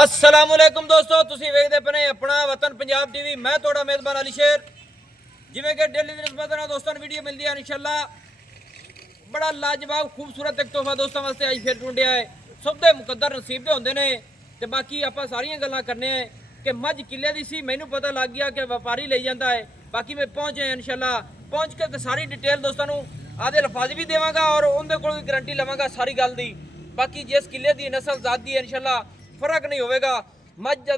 अस्सलामुअलैकुम दोस्तों, ਤੁਸੀਂ ਵੇਖਦੇ ਪਏ ਆਪਣਾ ਵਤਨ ਪੰਜਾਬ ਟੀਵੀ। ਮੈਂ ਤੁਹਾਡਾ ਮੇਜ਼ਬਾਨ ਅਲੀ ਸ਼ੇਰ। ਜਿਵੇਂ ਕਿ ਡੇਲੀ ਦੀ ਨਿਸਬਤ ਨਾਲ ਦੋਸਤਾਂ ਨੂੰ ਵੀਡੀਓ ਮਿਲਦੀ ਹੈ ਇਨਸ਼ਾਅੱਲਾ ਬੜਾ ਲਾਜਵਾਬ ਖੂਬਸੂਰਤ ਇੱਕ ਤੋਹਫਾ ਦੋਸਤਾਂ ਵਾਸਤੇ ਅੱਜ ਫਿਰ ਢੂੰਡਿਆ ਹੈ। ਸਭ ਦੇ ਮੁਕੱਦਰ ਨਸੀਬ ਦੇ ਹੁੰਦੇ ਨੇ ਤੇ ਬਾਕੀ ਆਪਾਂ ਸਾਰੀਆਂ ਗੱਲਾਂ ਕਰਨੇ ਆ ਕਿ ਮੱਝ ਕਿੱਲੇ ਦੀ ਸੀ। ਮੈਨੂੰ ਪਤਾ ਲੱਗ ਗਿਆ ਕਿ ਵਪਾਰੀ ਲਈ ਜਾਂਦਾ ਹੈ। ਬਾਕੀ ਮੈਂ ਪਹੁੰਚੇ ਇਨਸ਼ਾਅੱਲਾ, ਪਹੁੰਚ ਕੇ ਤੇ ਸਾਰੀ ਡਿਟੇਲ ਦੋਸਤਾਂ ਨੂੰ ਆਦੇ ਲਫਾਜ਼ ਵੀ ਦੇਵਾਂਗਾ ਔਰ ਉਹਦੇ ਕੋਲ ਵੀ ਗਾਰੰਟੀ ਲਵਾਂਗਾ ਸਾਰੀ ਗੱਲ ਦੀ। ਬਾਕੀ ਜਿਸ ਕਿੱਲੇ ਦੀ ਨਸਲ ਜ਼ਾਤ ਦੀ ਹੈ ਇਨਸ਼ਾਅੱਲਾ फर्क नहीं होगा। मझ जो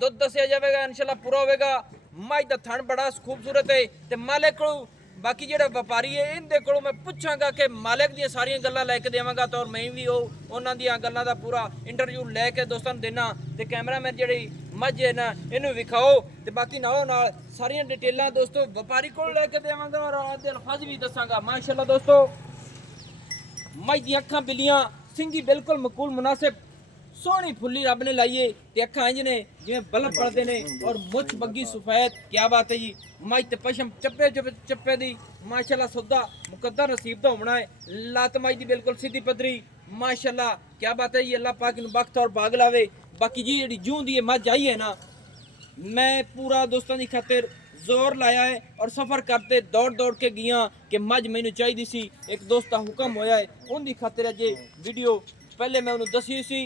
दुध दसिया जाएगा इंशाल्लाह पूरा होगा। मझ का थन बड़ा खूबसूरत है तो मालिक को बाकी जो व्यापारी है इनके को मैं पूछागा कि मालिक दी सारिया गल्लां लैके देवांगा तो और मैं भी उन्होंने दी गल्लां दा पूरा इंटरव्यू लैके दोस्तों देना तो कैमरामैन जी मझ है ना इनू विखाओ तो बाकी नालों नाल सारिया डिटेलां दोस्तों व्यापारी को लैके देवांगा और आदे अल्फाज भी दसांगा। माशाअल्लाह दोस्तों मझ दी अखां बिल्लियां सिंगी बिल्कुल मकूल मुनासिब सोहनी फुल्ली रब ने लाइए ते अखां इंज ने जिवें बल्ब पड़दे ने और मुछ बग्गी सफेद। क्या बात है जी, मझ ते पशम चप्पे चप्पे दी माशाअल्लाह सौदा मुकद्दर नसीब दा होना है। लत मझ दी बिल्कुल सीधी पदरी माशाअल्लाह। क्या बात है जी, अल्लाह पाक इनू बख्त और बाग लावे। बाकी जी जिहड़ी जूं दी मझ आई है ना, मैं पूरा दोस्तों की खातिर जोर लाया है और सफ़र करते दौड़ दौड़ के गया कि मझ मैनू चाहिए सी। एक दोस्त का हुक्म होया है उनकी खातिर अजे वीडियो पहले मैं उन्होंने दसी सी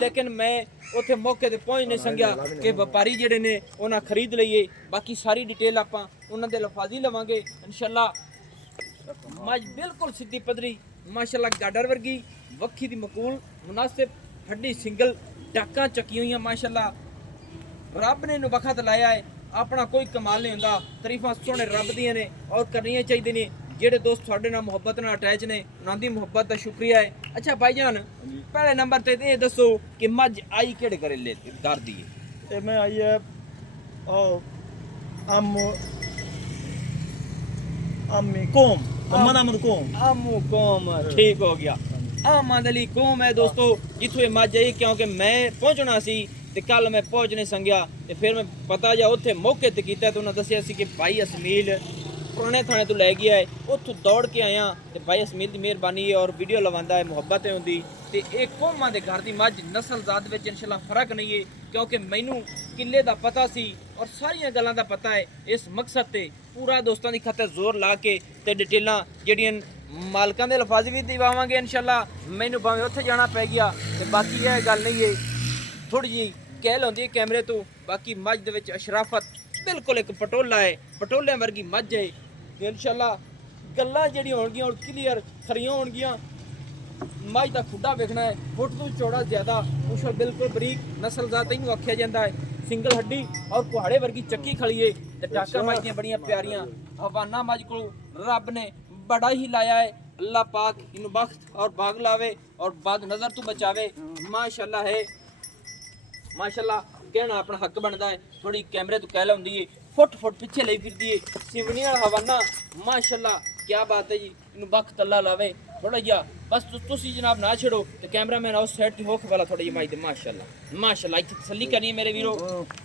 लेकिन मैं उत्थे मौके ते पहुँच नहीं संगिया कि व्यापारी जिहड़े ने उन्हें खरीद लईए। बाकी सारी डिटेल आपां उन्हां दे लफाजी लवांगे इंशाअल्लाह। मझ बिल्कुल सीधी पदरी माशाअल्लाह, गाडर वर्गी वक्खी दी मकूल मुनासिब हड्डी सिंगल डाकां चकी हुई माशाअल्लाह। रब ने इनू वक्त लाया है, अपना कोई कमाल नहीं हुंदा। तरीफां सोहणे रब दियां ने और करनियां चाहिए ने। जेडे दोस्त साडे नाल मुहब्बत नाल अटैच ने उन्हां दी मुहब्बत दा शुक्रिया है। अच्छा भाईजान, पहले नंबर ते ये दसो कि मझ आई केड़े करे ले कर दी है? ਤੇ ਮੈਂ ਆਈ ਹੈ आमी कोम अमन अमन कोम आमू कौम, ठीक हो गया। आमद अली कौम है दोस्तों जिथों ये मझ आई, क्योंकि मैं पहुंचना सी ते कल मैं पहुंच नहीं संगिया ते फिर मैं पता जा उत्थे मौके ते कीता ते उन्हें दसिया सी कि भाई असमील पुराने थाने तो लै गया है। उत्थों दौड़ के आया तो भाई असमील की मेहरबानी है और वीडियो लवांदा है, मुहब्बत है उनकी। तो एक कौमां दे घर की मझ नस्ल जात में इंशाअल्लाह फर्क नहीं है, क्योंकि मैनू किले का पता सी और सारिया गल्लां दा पता है। इस मकसद ते पूरा दोस्तों की खातर जोर ला के ते डिटेलां जिहड़ियां मालकां दे लफाज भी दिवावांगे इंशाअल्लाह। मैनू भावें उत्थे जाना पै गया तो बाकी यह गल नहीं है, थोड़ी जी कहल होंदी है कैमरे तो। बाकी मझ दे विच अशराफत बिल्कुल एक पटोला है, पटोलियां वर्गी मझ है इंशाअल्लाह। गल्लां जिहड़ियां होणगियां और क्लीयर खरियां होणगियां। मझ दा खुड्डा वेखना है, फुट तो चौड़ा ज़्यादा, पुछल बिल्कुल बरीक नस्ल जात इनू आख्या जाता है। सिंगल हड्डी और कुहाड़े वर्गी चक्की खड़ी है ते टाका मझ दियां बड़ियां प्यारियां हवाना मझ को रब ने बड़ा ही लाया है। अल्लाह पाक इनू बख्त और बाग लावे और बाद नज़र तो बचावे। माशाअल्लाह है माशाअल्लाह, कहना अपना हक बनता है। थोड़ी कैमरे तो कहल होंदी है, फुट फुट पिछे ली फिरदी है सिवनी वाला हवाना माशाअल्लाह। क्या बात है जी, इनू बख्त अल्लाह लावे। थोड़ा जिहा बस तुसी जनाब ना छड़ो तो कैमरामैन उस साइड ते होख वाला थोड़ा जिहा माई दे माशाअल्लाह माशाअल्लाह। इत्थे तसल्ली करनी है मेरे वीरो,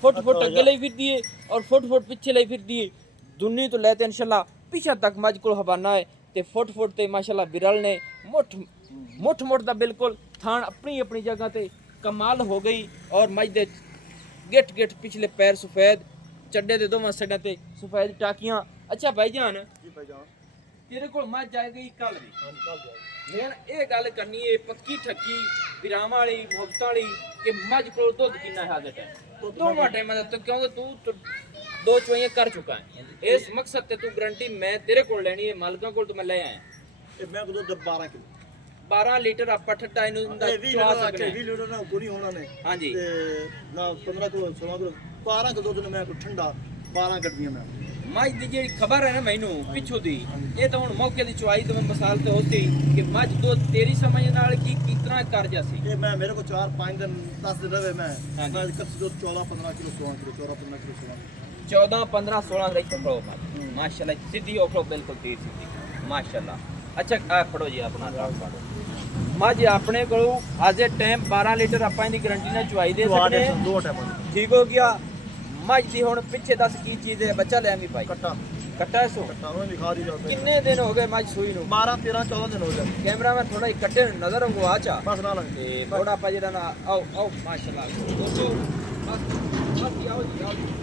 फुट फुट अगे ली फिरदी है और फुट फुट पिछे ली फिरदी है। दुनी तो लेते इंशाअल्लाह पीछे तक मझ को हवाना है ते फुट फुट ते माशाअल्लाह बिरल ने मुठ मुठ दा बिल्कुल थान अपनी अपनी जगह ते कमाल हो गई। और मझ दे गिट गिट पिछले पैर सफेद, चड्डे दे दोवां साइडां ते सफेद टाकियां। अच्छा भाईजान जी भाईजान तेरे को मझ आ गई कल भी, हुण ये गल करनी है पक्की ठक्की विराम वाली मुहब्बत वाली कि मझ को दुध किन्ना है हाजर है दोवां टाइमां दा। तो क्योंकि तू दो चुआइयां कर चुका है, इस मकसद ते तू गारंटी मैं तेरे को लैनी है, मालकां कोल तो मैं ले आया। ਤੇ ਮੈਂ ਕੋਲ 12 ਕਿਲੋ 12 ਲੀਟਰ ਆਪਾਂ ਠੱਡਾ ਇਹਨੂੰ ਦਾ ਚਵਾ ਸਕਦੇ 20 ਲੀਟਰ ਨਾ ਕੋਈ ਹੋਣਾ ਨੇ। ਹਾਂਜੀ ਤੇ ਨਾ 15 ਕਿਲੋ 16 ਕਿਲੋ 12 ਕਿਲੋ ਦੁੱਧ ਨੇ ਮੈਂ ਕੋ ਠੰਡਾ 12 ਕੱਢੀਆਂ ਮੈਂ। मझ की जी खबर है ना मैनू पिछू दी, ये तो हम मौके की चुआई तो मिसाल तो होती कि मझ दो तेरी समझ नाल की कितना कर जासी। ये मैं मेरे को 4-5 दिन 10 दिन रहे मैं कच्ची दूध 14-15 किलो 16 किलो 14-15 किलो 16 14 16 रही तो मझ माशाल्लाह सीधी ओखलो बिल्कुल तीर सीधी माशाल्लाह। अच्छा आ फड़ो जी अपना रात फाड़ो मझ अपने को आज टाइम 12 लीटर आप गारंटी ना चुआई दे सकते दो टाइम ठीक हो गया। मझ दी हुण पिछे दस की चीज़ है बच्चा ले आवी भाई कट्टा ਕੱਟਾ ਸੋ ਤੁਹਾਨੂੰ ਦਿਖਾ ਦੀ ਜਾਓ ਕਿੰਨੇ ਦਿਨ ਹੋ ਗਏ ਮੱਝ ਸੂਈ ਨੂੰ 12 13 14 ਦਿਨ ਹੋ ਗਏ ਕੈਮਰਾ ਮੈਂ ਥੋੜਾ ਜਿਹਾ ਕੱਟੇ ਨਜ਼ਰ ਗਵਾ ਚਾ ਬਸ ਨਾਲ ਤੇ ਥੋੜਾ ਆਪਾਂ ਜਿਹੜਾ ਨਾ ਆਓ ਆਓ ਮਾਸ਼ਾਅੱਲਾ ਦੋਸਤੋ ਬਸ ਆਓ ਜੀ ਆਓ ਜੀ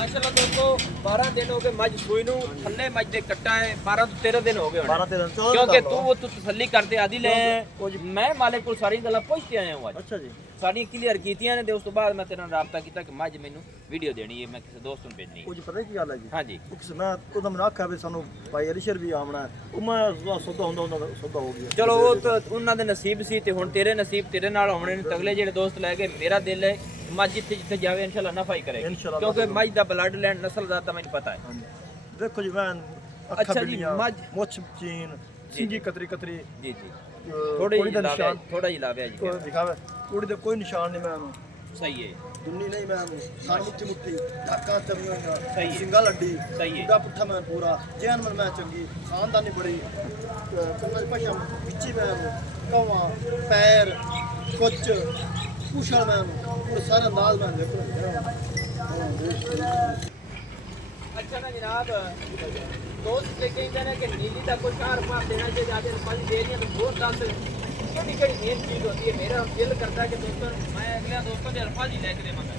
ਮਾਸ਼ਾਅੱਲਾ ਦੋਸਤੋ 12 ਦਿਨ ਹੋ ਗਏ ਮੱਝ ਸੂਈ ਨੂੰ ਥੱਲੇ ਮੱਝ ਦੇ ਕੱਟਾ ਹੈ 12 ਤੋਂ 13 ਦਿਨ ਹੋ ਗਏ 12 13 14 ਕਿਉਂਕਿ ਤੂੰ ਉਹ ਤਸੱਲੀ ਕਰਦੇ ਆਦੀ ਲੈ ਮੈਂ ਮਾਲਕ ਕੋਲ ਸਾਰੀ ਗੱਲਾਂ ਪੁੱਛ ਕੇ ਆਇਆ ਹਾਂ ਅੱਜ ਅੱਛਾ ਜੀ ਸਾਰੀਆਂ ਕਲੀਅਰ ਕੀਤੀਆਂ ਨੇ ਤੇ ਉਸ ਤੋਂ ਬਾਅਦ ਮੈਂ ਤੇਰੇ ਨਾਲ ਰਾਬਤਾ ਕੀਤਾ ਕਿ ਮੱਝ ਮੈਨੂੰ ਵੀਡੀਓ ਦੇਣੀ ਹੈ ਮੈਂ ਕਿਸੇ ਦੋਸਤ ਨੂੰ ਭੇਜਣੀ ਉਹ ਜੀ ਪਤਾ ਕੀ ਗੱਲ ਹੈ ਜੀ ਹਾਂਜੀ ਉਹ ਕਿਸੇ ਮੈਂ ਉਹਦਾ ਮਨ ਆਖਿਆ ਵੀ ਸਾਨੂੰ ਭਾਈ ਅਲੀਸ਼ਰ ਵੀ ਆਉਣਾ ਉਹ ਮੈਂ ਸੌਦਾ ਹੁੰਦਾ ਉਹਨਾਂ ਦਾ ਸੌਦਾ ਹੋ ਗਿਆ ਚਲੋ ਉਹ ਤਾਂ ਉਹਨਾਂ ਦੇ ਨਸੀਬ ਸੀ ਤੇ ਹੁਣ ਤੇਰੇ ਨਸੀਬ ਤੇਰੇ ਨਾਲ ਹੋਣੇ ਨੇ ਅਗਲੇ ਜਿਹੜੇ ਦੋਸਤ ਲੈ ਕੇ ਮੇਰਾ ਦਿਲ ਹੈ ਮੱਝ ਜਿੱਥੇ ਜਿੱਥੇ ਜਾਵੇ ਇਨਸ਼ਾਅੱਲਾ ਨਫਾ ਹੀ ਕਰੇਗੀ ਕਿਉਂਕਿ ਮੱਝ ਦਾ ਬਲੱਡ ਲੈਂਡ ਨਸਲ ਦਾ ਤਾਂ ਮੈਨੂੰ ਪਤਾ ਹੈ ਦੇਖੋ ਜੀ ਮੈਂ ਅੱਛਾ ਜੀ ਮੱਝ ਮੁੱਛ ਚੀਨ ਸਿੰਗੀ ਕਤਰੀ ਕਤਰੀ ਜੀ ਜੀ ਥੋੜੀ ਜਿਹੀ ਲਾਵੇ ਥੋੜਾ ਜਿਹਾ ਲਾਵੇ ਜੀ ਦਿਖਾਵੇ ਕੁੜੀ ਦੇ ਕੋਈ ਨਿਸ਼ਾਨ ਨਹੀਂ ਮੈਂ ਉਹਨੂੰ ਸਹੀ ਹੈ ਦੁੰਨੀ ਨਹੀਂ ਮੈਂ ਉਹਨੂੰ ਸਾਰ ਮੁੱਠੀ ਮੁੱਠੀ ਢਾਕਾਂ ਚਮੀਆਂ ਸਹੀ ਹੈ। ਸਿੰਗਾ ਲੱਡੀ ਸਹੀ ਹੈ। ਦਾ ਪੁੱਠਾ ਮੈਂ ਪੂਰਾ ਜੈਨ ਮਨ ਮੈਂ ਚੰਗੀ ਖਾਨਦਾਨੀ ਬੜੀ ਕੰਨਾਂ ਪਸ਼ਾ ਵਿੱਚੀ ਮੈਂ ਕਵਾਂ ਪੈਰ ਕੁੱਚ ਕੁਸ਼ਲ ਮੈਂ ਉਹ ਸਾਰਾ ਅੰਦਾਜ਼ ਮੈਂ ਦੇਖੋ अच्छा ना जनाब दोस्त ये कहते हैं कि नीली का कोई 4 रुपया देना चाहिए ज्यादा रुपये दे दिया तो बहुत दस कड़ी कड़ी मेन चीज होती है मेरा दिल करता है कि दोस्तों मैं अगले दोस्तों के अल्फाज ही लेके देवांगा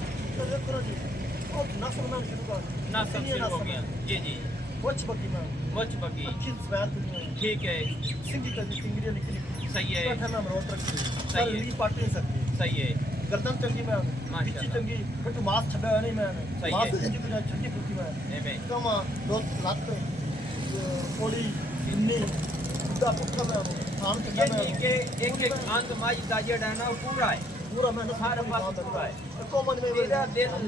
नस्ल में शुरू कर ना सब शुरू हो गया जी जी कुछ बकी में मुझ बगी अच्छी स्वेर दुनिया ठीक है सिंगी का सिंगरिया निकली सही है बैठा मैं रोट रखी सही सही है। है पार्ट नहीं सकती सही है गर्दन चंगी मैं माशाल्लाह। पिछी चंगी फिर तो मांस छड़ा नहीं मैं सही मांस है। चंगी बिना ठंडी फुल्की मैं एमे कमा दो लत कोली इन्नी दा पुट्ठा मैं खान चंगा ये मैं ठीक है एक अंग माज दाजे डाना पूरा है पूरा मैं हर पास पूरा है को मन में तेरा दिल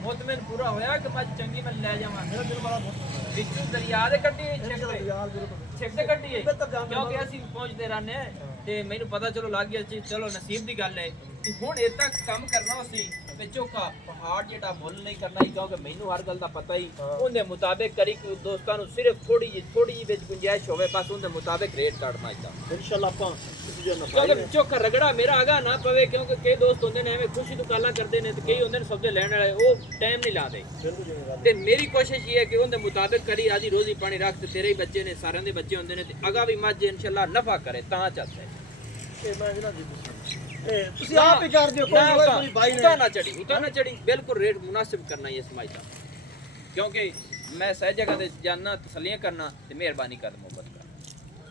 मुतमिन पूरा होया कि मज चंगी मैं ले जावां मेरा दिल बड़ा बहुत ਵਿੱਚੋਂ ਦਰਿਆ ਦੇ ਕੱਢੀ ਛਿੱਕ ਦੇ यार बिल्कुल ਛਿੱਕ ਦੇ ਕੱਢੀ ਹੈ ਕਿਉਂਕਿ ਅਸੀਂ ਪਹੁੰਚਦੇ ਰਹਿੰਦੇ ਹਾਂ ਤੇ ਮੈਨੂੰ ਪਤਾ ਚਲੋ ਲੱਗ ਗਿਆ ਜੀ ਚਲੋ ਨਸੀਬ ਦੀ ਗੱਲ ਹੈ ਕਿ ਹੁਣ ਇਹ ਤੱਕ ਕੰਮ ਕਰਨਾ ਸੀ ਤੇ ਚੋਕਾ ਪਹਾੜ ਜਿਹੜਾ ਮੁੱਲ ਨਹੀਂ ਕਰਨਾ ਹੀ ਕਿਉਂਕਿ ਮੈਨੂੰ ਹਰ ਗੱਲ ਦਾ ਪਤਾ ਹੀ ਉਹਦੇ ਮੁਤਾਬਿਕ ਕਰੀ ਕਿ ਦੋਸਤਾਂ ਨੂੰ ਸਿਰਫ ਥੋੜੀ ਜਿਹੀ ਵਿੱਚ ਗੁੰਜਾਇਸ਼ ਹੋਵੇ ਬਸ ਉਹਦੇ ਮੁਤਾਬਿਕ ਰੇਟ ਕੱਢਣਾ ਚਾਹੀਦਾ इंशाल्लाह ਆਪਾਂ ਜੋ ਕਿਉਂਕਿ ਚੋਕਾ ਰਗੜਾ ਮੇਰਾ ਆਗਾ ਨਾ ਪਵੇ ਕਿਉਂਕਿ ਕਈ ਦੋਸਤ ਹੁੰਦੇ ਨੇ ਐਵੇਂ ਖੁਸ਼ੀ ਤੋਂ ਗੱਲਾਂ ਕਰਦੇ ਨੇ ਤੇ ਕਈ ਹੁੰਦੇ ਨੇ ਸਬਜ਼ੇ ਲੈਣ ਵਾਲੇ ਉਹ ਟਾਈਮ ਨਹੀਂ ਲਾਉਂਦੇ ਬਿਲਕੁਲ ਜਿਵੇਂ ਗੱਲ ਤੇ ਮੇਰੀ ਕੋਸ਼ਿਸ਼ ਇਹ ਹੈ ਕਿ ਉਹਦੇ ਮੁਤਾਬਿਕ ਕਰੀ ਆਦੀ ਰੋਜ਼ੀ ਪਾਣੀ ਰੱਖ ਤੇ ਤੇਰੇ ਹੀ ਬੱਚੇ ਨੇ ਸਾਰਿਆਂ ਦੇ ਬੱਚੇ ਹੁੰਦੇ ਨੇ ਤੇ ਅਗਾ ਵੀ ਮੱਝ ਇਨਸ਼ਾਅੱਲਾ ਨਫਾ ਕਰੇ ਤਾਂ ਚੱਲਦਾ ਹੈ ਇਹ ਮੈਂ ਜਿਹੜਾ ਜੀ ਇਹ ਤੁਸੀਂ ਆਪ ਹੀ ਕਰ ਦਿਓ ਕੋਈ ਭਾਈ ਨੇ उतना ना चढ़ी बिल्कुल रेट मुनासिब करना ये समझ था क्योंकि मैं सही जगह ते जाना तसल्लियां करना ते मेहरबानी कर मोहब्बत कर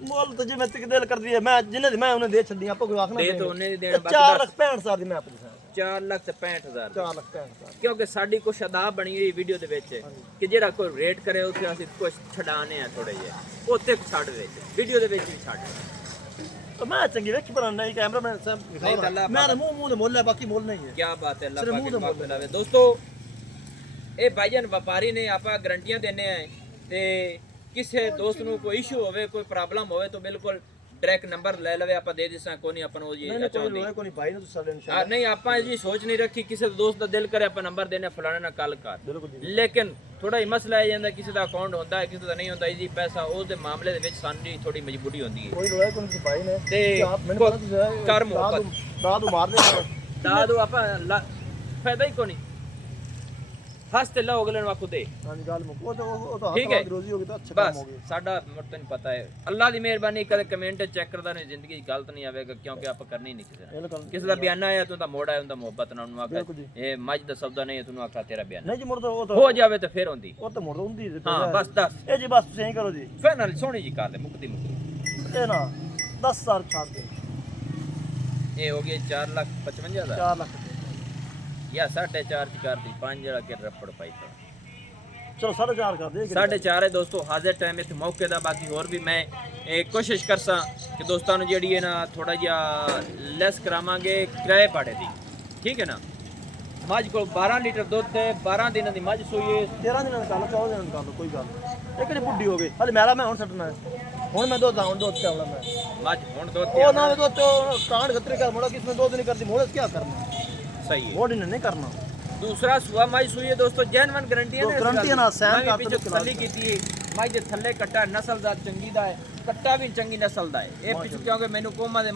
ਮੋਲ ਤਾਂ ਜਿਵੇਂ ਤਿਕ ਦਿਲ ਕਰਦੀ ਹੈ ਮੈਂ ਜਿੰਨੇ ਦੀ ਮੈਂ ਉਹਨੇ ਦੇ ਛੱਡੀ ਆਪਾਂ ਕੋਈ ਆਖਣਾ ਦੇ ਤਾਂ ਉਹਨੇ ਦੀ ਦੇਣ 4 ਲੱਖ 65000 ਦੀ ਮੈਂ ਆਪਣੀ 4,65,000 4 ਲੱਖ 65000 ਕਿਉਂਕਿ ਸਾਡੀ ਕੁਛ ਅਦਾ ਬਣੀ ਹੋਈ ਵੀਡੀਓ ਦੇ ਵਿੱਚ ਕਿ ਜਿਹੜਾ ਕੋਈ ਰੇਟ ਕਰੇ ਉੱਥੇ ਅਸੀਂ ਕੁਝ ਛਡਾਣੇ ਆ ਥੋੜੇ ਜਿਹੇ ਉੱਥੇ ਛੱਡ ਦੇ ਵੀਡੀਓ ਦੇ ਵਿੱਚ ਵੀ ਛੱਡ ਤਾਂ ਮੈਂ ਚੰਗੀ ਵੇਖੀ ਪਰ ਨਹੀਂ ਕੈਮਰਾਮੈਨ ਸਾਹਿਬ ਨਹੀਂ ਤਾਂ ਅੱਲਾ ਮੈਂ ਮੂੰਹ ਦੇ ਮੁੱਲ ਹੈ ਬਾਕੀ ਮੁੱਲ ਨਹੀਂ ਹੈ ਕੀ ਬਾਤ ਹੈ ਅੱਲਾ ਸਿਰਫ ਪਾਕ ਮੂੰਹ ਦੀ ਦਾ ਮਾਫ ਮੁੱਲ ਮਿਲਾਵੇ ਦੋਸਤੋ ਇਹ ਭਾਈਜਾਨ ਵਪਾਰੀ ਨੇ ਆਪਾਂ ਗਰੰਟੀਆਂ ਦਿੰਨੇ ਆ ਤੇ ਕਿਸੇ ਦੋਸਤ ਨੂੰ ਕੋਈ ਇਸ਼ੂ ਹੋਵੇ ਕੋਈ ਪ੍ਰੋਬਲਮ ਹੋਵੇ ਤਾਂ ਬਿਲਕੁਲ ਡਾਇਰੈਕਟ ਨੰਬਰ ਲੈ ਲਵੇ ਆਪਾਂ ਦੇ ਦਿਸਾਂ ਕੋਈ ਨਹੀਂ ਆਪਾਂ ਨੂੰ ਉਹ ਜੀ ਨਹੀਂ ਚਾਹੁੰਦੀ ਕੋਈ ਨਹੀਂ ਭਾਈ ਨੂੰ ਤੁਸੀਂ ਸਾਡੇ ਇਨਸ਼ਾਅੱਲਾ ਨਹੀਂ ਆਪਾਂ ਇਹ ਸੋਚ ਨਹੀਂ ਰੱਖੀ ਕਿਸੇ ਦੋਸਤ ਦਾ ਦਿਲ ਕਰੇ ਆਪਾਂ ਨੰਬਰ ਦੇਣੇ ਫਲਾਣੇ ਨਾਲ ਕੱਲ ਕਰ ਬਿਲਕੁਲ ਜੀ ਲੇਕਿਨ ਥੋੜਾ ਹੀ ਮਸਲਾ ਇਹ ਜਾਂਦਾ ਕਿਸੇ ਦਾ ਅਕਾਊਂਟ ਹੁੰਦਾ ਹੈ ਕਿਸੇ ਦਾ ਨਹੀਂ ਹੁੰਦਾ ਜੀ ਪੈਸਾ ਉਸ ਦੇ ਮਾਮਲੇ ਦੇ ਵਿੱਚ ਸਾਨੂੰ ਥੋੜੀ ਮਜਬੂਰੀ ਹੁੰਦੀ ਹੈ ਕੋਈ ਲੋੜਾ ਕੋਈ ਨਹੀਂ ਭਾਈ ਨੇ ਤੇ ਆਪ ਮੈਨੂੰ ਪਤਾ ਤੁਸੀਂ ਕਰ ਮੁਹੱਬਤ ਦਾਦੂ ਮਾਰਦੇ ਦਾਦੂ ਆਪਾਂ ਫਾਇਦਾ ਹੀ ਕੋਈ ਨਹੀਂ ਹੱਸ ਤੇ ਲਾ ਅਗਲੇ ਨੂੰ ਆਖੋ ਦੇ ਹਾਂਜੀ ਗੱਲ ਮੁੱਕੋ ਉਹ ਤਾਂ ਠੀਕ ਹੈ। ਹੱਥ ਰੋਜ਼ੀ ਹੋ ਗਈ ਤਾਂ ਅੱਛਾ ਕੰਮ ਬਸ ਹੋ ਗਿਆ ਸਾਡਾ ਮੁਰਤ ਨਹੀਂ ਪਤਾ ਹੈ ਅੱਲਾ ਦੀ ਮਿਹਰਬਾਨੀ ਕਦੇ ਕਮੈਂਟ ਚੈੱਕ ਕਰਦਾ ਨਹੀਂ ਜ਼ਿੰਦਗੀ 'ਚ ਗਲਤ ਨਹੀਂ ਆਵੇਗਾ ਕਿਉਂਕਿ ਆਪਾਂ ਕਰਨੀ ਨਹੀਂ ਕਿਸੇ ਨਾਲ ਬਿਲਕੁਲ ਕਿਸੇ ਦਾ ਬਿਆਨਾ ਆਇਆ ਤੂੰ ਤਾਂ ਮੋੜ ਆਇਆ ਹੁੰਦਾ ਮੁਹੱਬਤ ਨਾਲ ਉਹਨੂੰ ਆਖਿਆ ਬਿਲਕੁਲ ਜੀ। ਇਹ ਮੱਝ ਦਾ ਸੌਦਾ ਨਹੀਂ ਹੈ ਤੈਨੂੰ ਆਖਿਆ ਤੇਰਾ ਬਿਆਨਾ ਨਹੀਂ ਜੀ ਮੁਰਦਾ ਉਹ ਤਾਂ ਹੋ ਜਾਵੇ ਤਾਂ ਫੇਰ ਹੁੰਦੀ ਉਹ ਤਾਂ ਮੁਰਦਾ ਹੁੰਦੀ ਹਾਂ ਬਸ ਦੱਸ ਇਹ ਜੀ ਬਸ ਤੁਸੀਂ ਐਂ ਕਰੋ ਜੀ ਫੇਰ ਨਾਲ ਸੋਹਣੀ ਜੀ ਕਰ ਲੈ ਮੁਕਤੀ ਇਹ ਨਾ 10,000 ਛੱਡ ਦੇ ਇਹ ਹੋ ਗਿਆ 4,55,000 4 ਲੱਖ ਜਾਂ 4.5 ਚ ਕਰਦੀ 5 ਜਿਹੜਾ ਕਿ ਰੱਪੜ ਪਾਈ ਤਾਂ ਚਲੋ 4.5 ਕਰ ਦੇ 4.5 ਹੈ ਦੋਸਤੋ ਹਾਜ਼ਰ ਟਾਈਮ ਇੱਥੇ ਮੌਕੇ ਦਾ ਬਾਕੀ ਹੋਰ ਵੀ ਮੈਂ ਕੋਸ਼ਿਸ਼ ਕਰਸਾਂ ਕਿ ਦੋਸਤਾਂ ਨੂੰ ਜਿਹੜੀ ਹੈ ਨਾ ਥੋੜਾ ਜਿਹਾ ਲੈਸ ਕਰਾਵਾਂਗੇ ਕਿਰਾਏ ਭਾੜੇ ਦੀ ਠੀਕ ਹੈ ਨਾ ਮੱਝ ਕੋਲ 12 ਲੀਟਰ ਦੁੱਧ ਤੇ 12 ਦਿਨਾਂ ਦੀ ਮੱਝ ਸੂਈ ਹੈ 13 ਦਿਨਾਂ ਦਾ ਕਰ 14 ਦਿਨਾਂ ਦਾ ਕਰ ਕੋਈ ਗੱਲ ਨਹੀਂ ਇਹ ਕਿਹੜੀ ਬੁੱਢੀ ਹੋ ਗਈ ਹਲੇ ਮੇਰਾ ਮੈਂ ਹੁਣ ਛੱਡਣਾ ਹੈ ਹੁਣ ਮੈਂ ਦੁੱਧ ਆਉਣ ਦੁੱਧ ਚਾਵਲਾ ਮੈਂ ਮੱਝ ਹੁਣ ਦੁੱਧ ਉਹ ਨਾ ਮੈਂ ਦੁੱਧ ਕਾਂਡ ਖਤਰੇ ਕਰ ਮੋੜਾ ਕਿਸ ਨੇ ਦੁੱਧ ਨਹੀਂ ਕਰਦੀ ਮੋੜੇ ਕੀ ਕਰਨਾ ਸਹੀ ਹੈ ਮੋੜ ਨਹੀਂ ਕਰਨਾ दूसरा सुआ माई सुई है दोस्तों जैनवन गारंटी है गारंटी है ना सैन का तो तसल्ली कीती है माई दे थल्ले कट्टा नस्ल दा चंगी दा है ਕੱਟਾ ਵੀ ਚੰਗੀ ਨਸਲ ਦਾ ਹੈ ਇਹ ਪਿੱਛੋਂ ਕਿਉਂਕਿ ਮੈਨੂੰ ਕੋਮਾ ਦੇ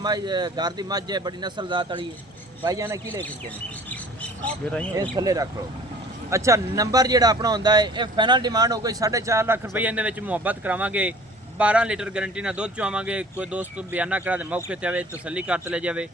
ਘਰ ਦੀ ਮੱਝ ਹੈ ਬੜੀ ਨਸਲਦਾਰ ਤਲੀ ਭਾਈਆਂ ਨੇ ਕੀ ਲੈ ਕੇ ਇਹ ਥੱਲੇ ਰੱਖ ਲਓ ਅੱਛਾ ਨੰਬਰ ਜਿਹੜਾ ਆਪਣਾ ਹੁੰਦਾ ਹੈ ਇਹ ਫਾਈਨਲ ਡਿਮਾਂਡ ਹੋ ਗਈ 4.5 ਲੱਖ ਰੁਪਏ ਇਹਦੇ ਵਿੱਚ ਮੁਹੱਬਤ ਕਰਾਵਾਂਗੇ 12 ਲੀਟਰ ਗਾਰੰਟੀ ਨਾਲ ਦੁੱਧ ਚਵਾਵਾਂਗੇ ਕੋਈ ਦੋਸਤ ਬਿਆਨਾ ਕਰਾ ਦੇ ਮੌਕੇ ਤੇ ਆਵੇ ਤਸੱਲੀ ਕਰ ਤੇ ਲੈ ਜਾਵੇ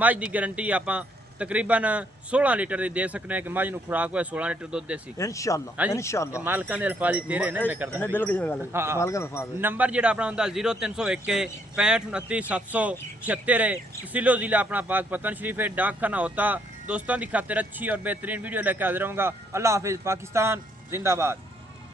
ਮੱਝ ਦੀ ਗਾਰੰਟੀ ਆਪਾਂ ਤਕਰੀਬਨ 16 ਲੀਟਰ ਦੀ ਦੇ ਸਕਨੇ ਕਿ ਮੱਝ ਨੂੰ ਖੁਰਾਕ ਹੋਏ 16 ਲੀਟਰ ਦੁੱਧ ਦੇਸੀ ਇਨਸ਼ਾਅੱਲਾ ਇਨਸ਼ਾਅੱਲਾ ਮਾਲਕਾਂ ਦੇ ਅਲਫਾਜ਼ ਤੇਰੇ ਨੇ ਮੈਂ ਕਰਦਾ ਬਿਲਕੁਲ ਜਿਵੇਂ ਗੱਲ ਮਾਲਕਾਂ ਦਾ ਅਲਫਾਜ਼ ਨੰਬਰ ਜਿਹੜਾ ਆਪਣਾ ਹੁੰਦਾ 0301 6529 तहसीलो जिला अपना पाक पतन शरीफ है डाक खाना होता दोस्तों की खातिर अच्छी और बेहतरीन वीडियो लेकर हाजिर रहूँगा अल्लाह हाफिज़ पाकिस्तान जिंदाबाद।